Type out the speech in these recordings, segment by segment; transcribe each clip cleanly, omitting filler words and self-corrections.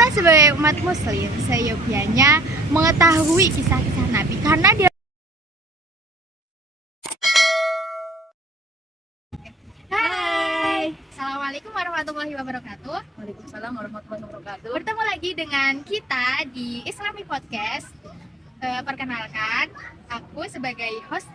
Kita sebagai umat muslim seyogyanya mengetahui kisah-kisah Nabi karena dia. Hai, Assalamualaikum warahmatullahi wabarakatuh. Waalaikumsalam warahmatullahi wabarakatuh. Bertemu lagi dengan kita di Islami Podcast. Perkenalkan, aku sebagai host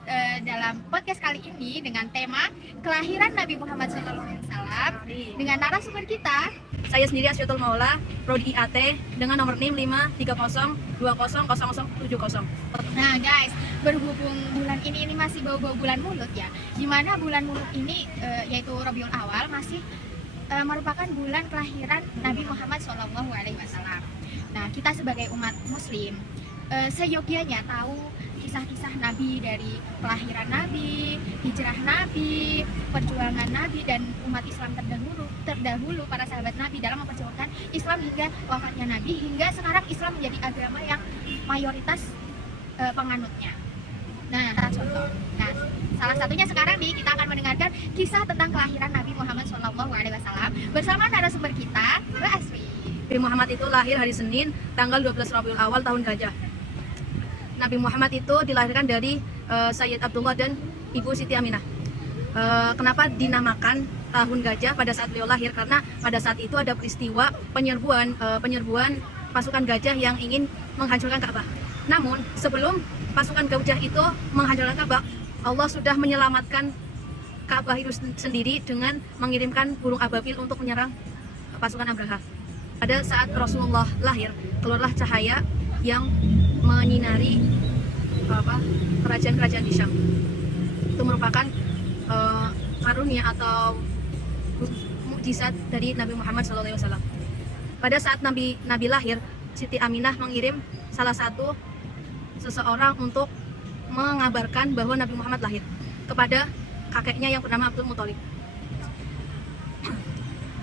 dalam podcast kali ini dengan tema kelahiran Nabi Muhammad SAW dengan narasumber kita. Saya sendiri Asyatul Maula, Prodi IAT dengan nomor NIM 530200070. Nah guys, berhubung bulan ini masih bau-bau bulan mulut ya, dimana bulan mulut ini yaitu Rabiul Awal masih merupakan bulan kelahiran Nabi Muhammad SAW. Nah, kita sebagai umat muslim seyogyanya tahu kisah-kisah Nabi, dari kelahiran Nabi, hijrah Nabi, perjuangan Nabi dan umat Islam terdahulu para sahabat Nabi dalam memperjuangkan Islam hingga wafatnya Nabi, hingga sekarang Islam menjadi agama yang mayoritas penganutnya. Nah, contoh. Nah, salah satunya sekarang nih kita akan mendengarkan kisah tentang kelahiran Nabi Muhammad SAW bersama narasumber kita, Mbak Asri. Nabi Muhammad itu lahir hari Senin, tanggal 12 Rabiul Awal tahun Gajah. Nabi Muhammad itu dilahirkan dari Sayyid Abdullah dan Ibu Siti Aminah. Kenapa dinamakan tahun Gajah pada saat beliau lahir? Karena pada saat itu ada peristiwa penyerbuan pasukan gajah yang ingin menghancurkan Ka'bah. Namun sebelum pasukan gajah itu menghancurkan Ka'bah, Allah sudah menyelamatkan Ka'bah itu sendiri dengan mengirimkan burung ababil untuk menyerang pasukan Abraha. Pada saat Rasulullah lahir, keluarlah cahaya yang menyinari kerajaan-kerajaan di Syam. Itu merupakan karunia atau mukjizat dari Nabi Muhammad SAW. Pada saat Nabi lahir, Siti Aminah mengirim salah satu seseorang untuk mengabarkan bahwa Nabi Muhammad lahir kepada kakeknya yang bernama Abdul Muthalib.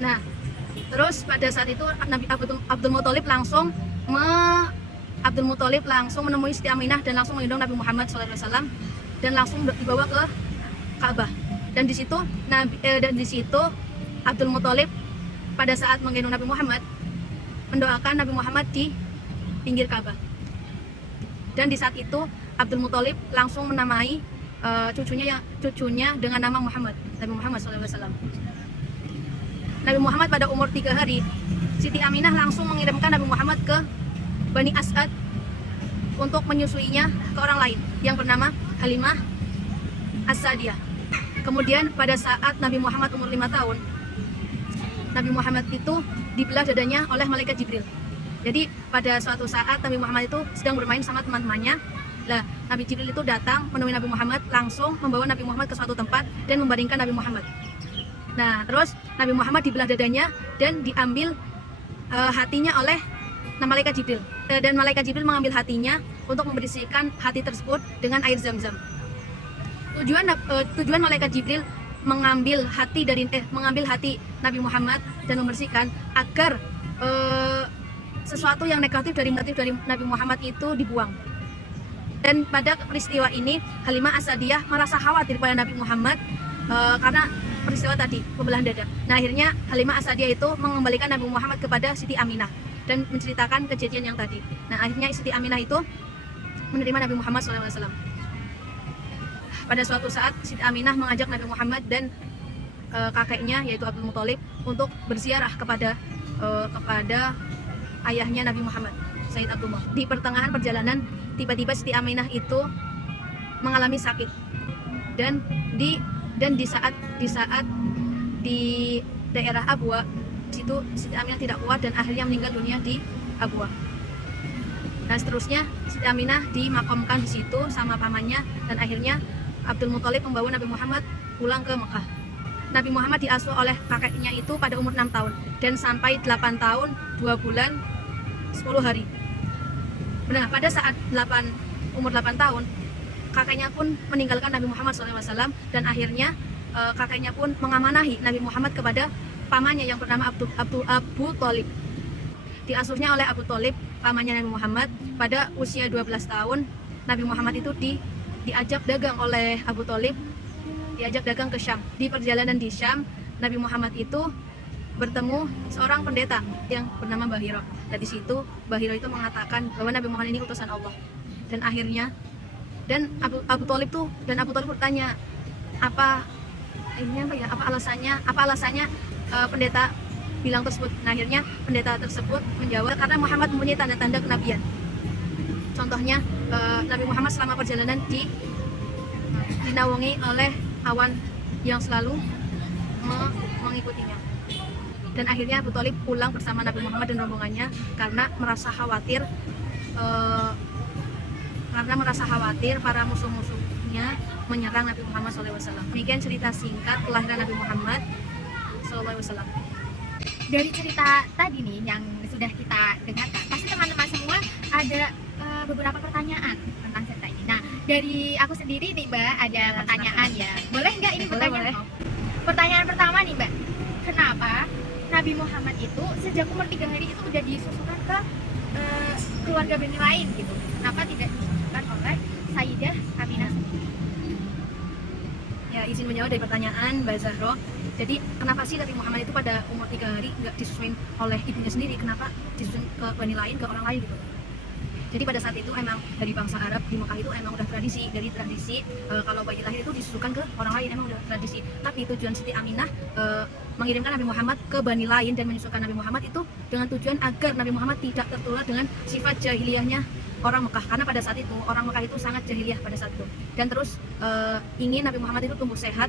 Nah, terus pada saat itu Nabi Abdul Muthalib langsung menemui Siti Aminah dan langsung menggendong Nabi Muhammad SAW dan langsung dibawa ke Ka'bah. Dan di situ Abdul Muthalib pada saat menggendong Nabi Muhammad mendoakan Nabi Muhammad di pinggir Ka'bah. Dan di saat itu Abdul Muthalib langsung menamai cucunya dengan nama Muhammad, Nabi Muhammad SAW. Nabi Muhammad pada umur 3 hari, Siti Aminah langsung mengirimkan Nabi Muhammad ke Bani As'ad untuk menyusuinya ke orang lain yang bernama Halimah As-Sa'diyah. Kemudian pada saat Nabi Muhammad umur 5 tahun, Nabi Muhammad itu dibelah dadanya oleh malaikat Jibril. Jadi pada suatu saat Nabi Muhammad itu sedang bermain sama teman-temannya. Lah, Nabi Jibril itu datang menemui Nabi Muhammad, langsung membawa Nabi Muhammad ke suatu tempat dan membaringkan Nabi Muhammad. Nah, terus Nabi Muhammad dibelah dadanya dan diambil hatinya oleh malaikat Jibril. Dan malaikat Jibril mengambil hatinya untuk membersihkan hati tersebut dengan air Zam-Zam. Tujuan malaikat Jibril mengambil hati Nabi Muhammad dan membersihkan agar sesuatu yang negatif dari Nabi Muhammad itu dibuang. Dan pada peristiwa ini Halimah As-Sa'diyah merasa khawatir pada Nabi Muhammad karena peristiwa tadi, pembelahan dada. Nah, akhirnya Halimah As-Sa'diyah itu mengembalikan Nabi Muhammad kepada Siti Aminah dan menceritakan kejadian yang tadi. Nah, akhirnya Siti Aminah itu menerima Nabi Muhammad SAW. Pada suatu saat Siti Aminah mengajak Nabi Muhammad dan kakeknya yaitu Abdul Muthalib untuk berziarah kepada ayahnya Nabi Muhammad, Sayyid Abdullah. Di pertengahan perjalanan tiba-tiba Siti Aminah itu mengalami sakit dan di saat di daerah Abwa, situ Siti Aminah tidak kuat dan akhirnya meninggal dunia di Abwa. Nah, seterusnya Siti Aminah dimakamkan di situ sama pamannya dan akhirnya Abdul Muthalib membawa Nabi Muhammad pulang ke Mekah. Nabi Muhammad diasuh oleh kakeknya itu pada umur 6 tahun dan sampai 8 tahun 2 bulan 10 hari. Nah, pada saat umur 8 tahun kakeknya pun meninggalkan Nabi Muhammad SAW dan akhirnya kakeknya pun mengamanahi Nabi Muhammad kepada pamannya yang bernama Abu Thalib. Diasuhnya oleh Abu Thalib, pamannya Nabi Muhammad. Pada usia 12 tahun Nabi Muhammad itu diajak dagang oleh Abu Thalib, diajak dagang ke Syam. Di perjalanan di Syam, Nabi Muhammad itu bertemu seorang pendeta yang bernama Mbah Hiro. Dan di situ Mbah Hiro itu mengatakan bahwa Nabi Muhammad ini utusan Allah. Dan akhirnya Abu Thalib bertanya apa alasannya pendeta bilang tersebut. Nah, akhirnya pendeta tersebut menjawab karena Muhammad mempunyai tanda-tanda kenabian. Contohnya Nabi Muhammad selama perjalanan dinaungi oleh awan yang selalu mengikutinya. Dan akhirnya Abu Thalib pulang bersama Nabi Muhammad dan rombongannya karena merasa khawatir para musuh-musuhnya menyerang Nabi Muhammad SAW. Demikian cerita singkat kelahiran Nabi Muhammad SAW. Dari cerita tadi nih yang sudah kita dengarkan, pasti teman-teman semua ada beberapa pertanyaan tentang cerita ini. Nah, dari aku sendiri nih Mbak, ada pertanyaan ya. Boleh nggak ini bertanya? Boleh. Pertanyaan pertama nih Mbak, kenapa Nabi Muhammad itu sejak umur 3 hari itu udah disusukan ke keluarga Bani lain gitu? Kenapa tidak disusukan oleh Sayyidah Aminah sendiri? Ya, izin menjawab dari pertanyaan Mbak Zahro. Jadi kenapa sih Nabi Muhammad itu pada umur 3 hari nggak disusuin oleh ibunya sendiri? Kenapa disusuin ke Bani lain, ke orang lain gitu? Jadi pada saat itu emang dari bangsa Arab di Mekah itu emang udah tradisi, kalau bayi lahir itu disusukan ke orang lain, emang udah tradisi. Tapi tujuan Siti Aminah mengirimkan Nabi Muhammad ke Bani lain dan menyusukan Nabi Muhammad itu dengan tujuan agar Nabi Muhammad tidak tertular dengan sifat jahiliyahnya orang Mekah, karena pada saat itu orang Mekah itu sangat jahiliyah pada saat itu. Dan terus ingin Nabi Muhammad itu tumbuh sehat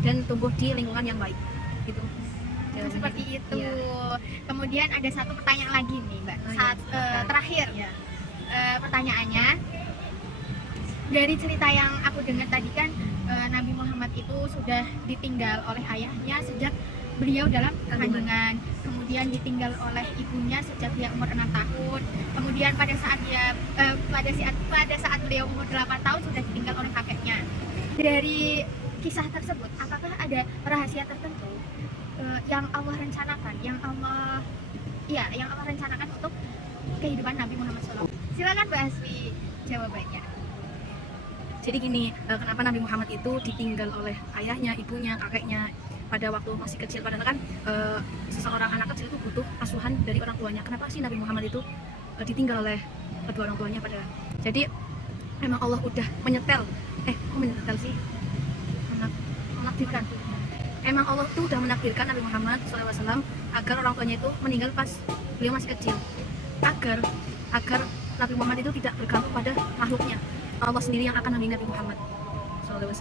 dan tumbuh di lingkungan yang baik gitu. Seperti itu. Iya. Kemudian ada satu pertanyaan lagi nih Mbak. Terakhir. Ya. Pertanyaannya, dari cerita yang aku dengar tadi kan Nabi Muhammad itu sudah ditinggal oleh ayahnya sejak beliau dalam kandungan, kemudian ditinggal oleh ibunya sejak dia umur 6 tahun, kemudian pada saat beliau umur 8 tahun sudah ditinggal oleh kakeknya. Dari kisah tersebut, apakah ada rahasia tertentu yang Allah rencanakan, yang Allah rencanakan untuk kehidupan Nabi Muhammad SAW? Silakan Mbak Asfi jawabannya. Jadi gini, kenapa Nabi Muhammad itu ditinggal oleh ayahnya, ibunya, kakeknya pada waktu masih kecil? Padahal kan seseorang anak kecil itu butuh asuhan dari orang tuanya. Kenapa sih Nabi Muhammad itu ditinggal oleh kedua orang tuanya pada? Jadi memang Allah udah menyetel menakdirkan. Emang Allah tuh udah menakdirkan Nabi Muhammad SAW agar orang tuanya itu meninggal pas beliau masih kecil, agar Nabi Muhammad itu tidak bergantung pada makhluknya. Allah sendiri yang akan membimbing Nabi Muhammad SAW.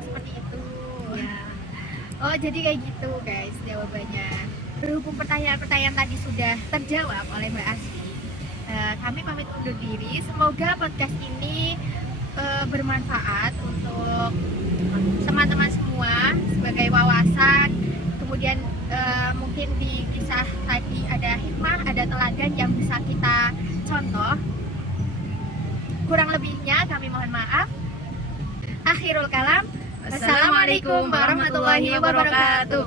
Seperti itu. Ya. Oh, jadi kayak gitu guys jawabannya. Berhubung pertanyaan-pertanyaan tadi sudah terjawab oleh Mbak Asfi, kami pamit undur diri. Semoga podcast ini bermanfaat untuk teman-teman semua sebagai wawasan. Kemudian mungkin di kisah tadi ada hikmah, ada teladan yang bisa kita contoh. Kurang lebihnya kami mohon maaf. Akhirul kalam. Wassalamualaikum warahmatullahi wabarakatuh.